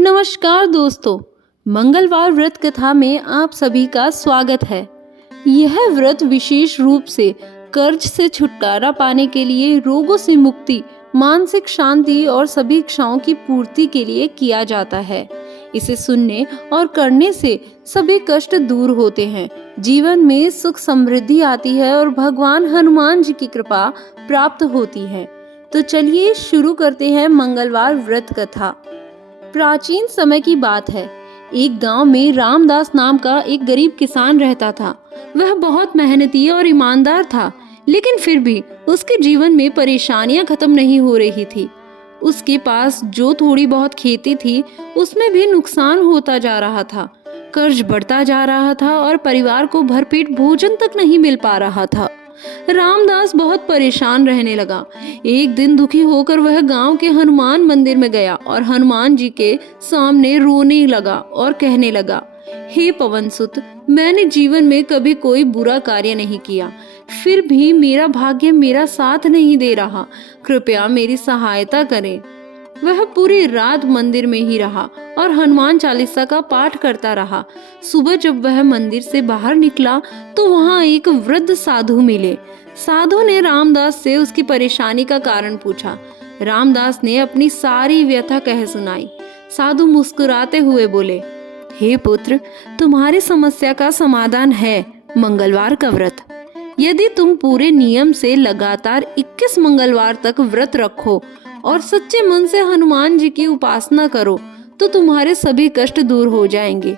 नमस्कार दोस्तों, मंगलवार व्रत कथा में आप सभी का स्वागत है। यह व्रत विशेष रूप से कर्ज से छुटकारा पाने के लिए, रोगों से मुक्ति, मानसिक शांति और सभी इच्छाओं की पूर्ति के लिए किया जाता है। इसे सुनने और करने से सभी कष्ट दूर होते हैं, जीवन में सुख समृद्धि आती है और भगवान हनुमान जी की कृपा प्राप्त होती है। तो चलिए शुरू करते हैं मंगलवार व्रत कथा। प्राचीन समय की बात है। एक गांव में रामदास नाम का एक गरीब किसान रहता था। वह बहुत मेहनती और ईमानदार था, लेकिन फिर भी उसके जीवन में परेशानियां खत्म नहीं हो रही थी। उसके पास जो थोड़ी बहुत खेती थी, उसमें भी नुकसान होता जा रहा था। कर्ज बढ़ता जा रहा था और परिवार को भरपेट भोजन तक नहीं मिल पा रहा था। रामदास बहुत परेशान रहने लगा। एक दिन दुखी होकर वह गांव के हनुमान मंदिर में गया और हनुमान जी के सामने रोने लगा और कहने लगा, हे पवन सुत, मैंने जीवन में कभी कोई बुरा कार्य नहीं किया, फिर भी मेरा भाग्य मेरा साथ नहीं दे रहा। कृपया मेरी सहायता करें। वह पूरी रात मंदिर में ही रहा और हनुमान चालीसा का पाठ करता रहा। सुबह जब वह मंदिर से बाहर निकला तो वहां एक वृद्ध साधु मिले। साधु ने रामदास से उसकी परेशानी का कारण पूछा। रामदास ने अपनी सारी व्यथा कह सुनाई। साधु मुस्कुराते हुए बोले, हे पुत्र, तुम्हारी समस्या का समाधान है मंगलवार का व्रत। यदि तुम पूरे नियम से लगातार 21 मंगलवार तक व्रत रखो और सच्चे मन से हनुमान जी की उपासना करो तो तुम्हारे सभी कष्ट दूर हो जाएंगे।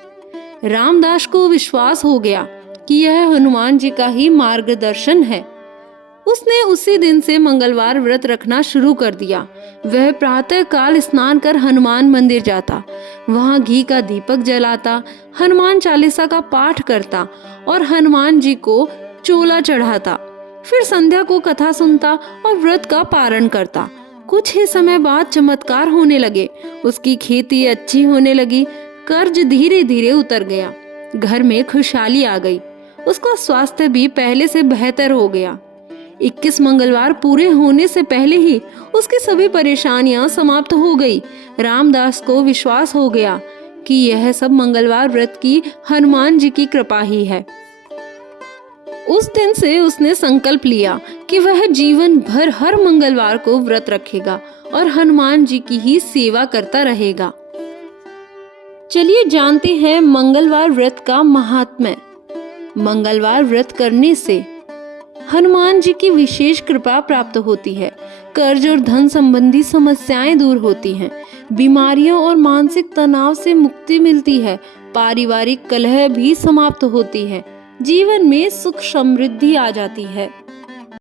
रामदास को विश्वास हो गया कि यह हनुमान जी का ही मार्गदर्शन है। उसने उसी दिन से मंगलवार व्रत रखना शुरू कर दिया। वह प्रातः काल स्नान कर हनुमान मंदिर जाता, वहां घी का दीपक जलाता, हनुमान चालीसा का पाठ करता और हनुमान जी को चोला चढ़ाता। फिर संध्या को कथा सुनता और व्रत का पारण करता। कुछ ही समय बाद चमत्कार होने लगे। उसकी खेती अच्छी होने लगी, कर्ज धीरे धीरे उतर गया, घर में खुशहाली आ गई, उसका स्वास्थ्य भी पहले से बेहतर हो गया। 21 मंगलवार पूरे होने से पहले ही उसकी सभी परेशानियां समाप्त हो गई। रामदास को विश्वास हो गया कि यह सब मंगलवार व्रत की हनुमान जी की कृपा ही है। उस दिन से उसने संकल्प लिया कि वह जीवन भर हर मंगलवार को व्रत रखेगा और हनुमान जी की ही सेवा करता रहेगा। चलिए जानते हैं मंगलवार व्रत का महात्म्य। मंगलवार व्रत करने से हनुमान जी की विशेष कृपा प्राप्त होती है। कर्ज और धन संबंधी समस्याएं दूर होती हैं, बीमारियों और मानसिक तनाव से मुक्ति मिलती है, पारिवारिक कलह भी समाप्त होती है, जीवन में सुख समृद्धि आ जाती है।